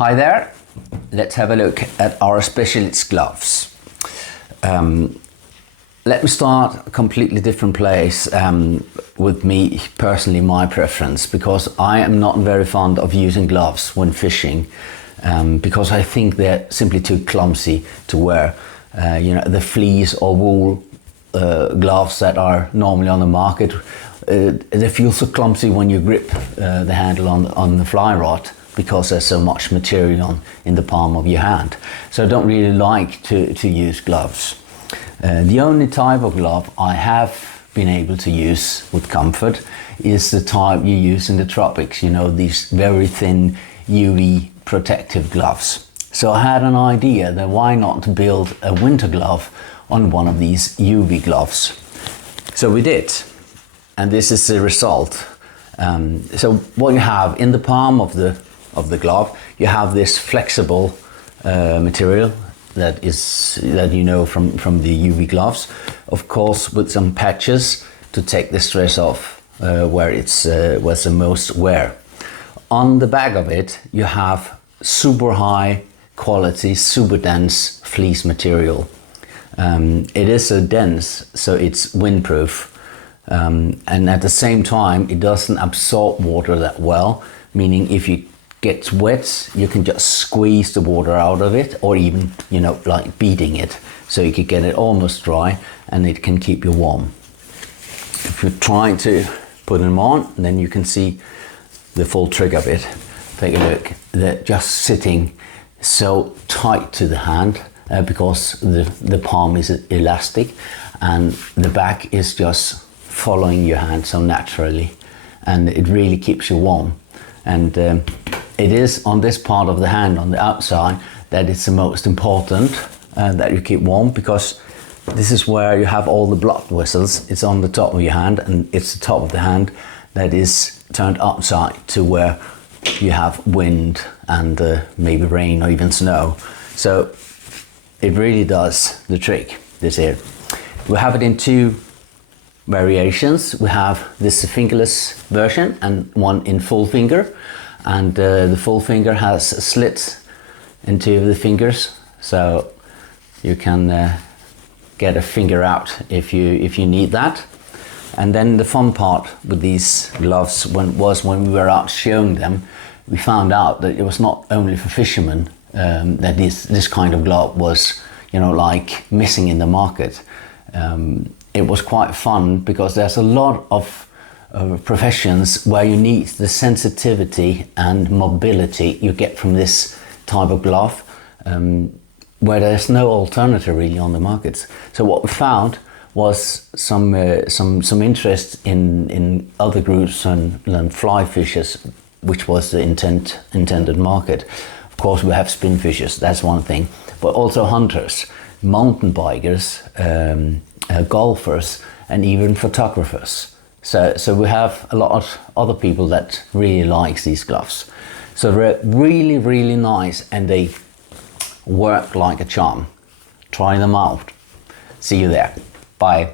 Hi there, let's have a look at our specialist gloves. Let me start a completely different place with me personally, my preference, because I am not very fond of using gloves when fishing because I think they're simply too clumsy to wear. The fleece or wool gloves that are normally on the market, they feel so clumsy when you grip the handle on the fly rod, because there's so much material in the palm of your hand. So I don't really like to use gloves. The only type of glove I have been able to use with comfort is the type you use in the tropics, these very thin UV protective gloves. So I had an idea that why not build a winter glove on one of these UV gloves. So we did, and this is the result. So what you have in the palm of the glove, you have this flexible material that from the UV gloves, of course, with some patches to take the stress off where it's was the most wear. On the back of it, you have super high quality, super dense fleece material. It is so dense, so it's windproof, and at the same time, it doesn't absorb water that well, meaning if you gets wet, you can just squeeze the water out of it, or even, like beating it, so you can get it almost dry and it can keep you warm. If you're trying to put them on, then you can see the full trigger bit. Take a look. They're just sitting so tight to the hand because the palm is elastic and the back is just following your hand so naturally, and it really keeps you warm. And it is on this part of the hand, on the outside, that it's the most important that you keep warm, because this is where you have all the blood vessels. It's on the top of your hand, and it's the top of the hand that is turned upside to where you have wind and maybe rain or even snow. So it really does the trick, this here. We have it in two variations. We have this fingerless version and one in full finger. And the full finger has a slit into the fingers, so you can get a finger out if you need that. And then the fun part with these gloves was when we were out showing them, we found out that it was not only for fishermen that this kind of glove was, like missing in the market. It was quite fun because there's a lot of professions where you need the sensitivity and mobility you get from this type of glove, where there's no alternative really on the markets. So what we found was some interest in other groups and fly fishers, which was the intended market. Of course, we have spin fishers, that's one thing, but also hunters, mountain bikers, golfers, and even photographers. So we have a lot of other people that really likes these gloves. So they're really, really nice, and they work like a charm. Try them out. See you there. Bye.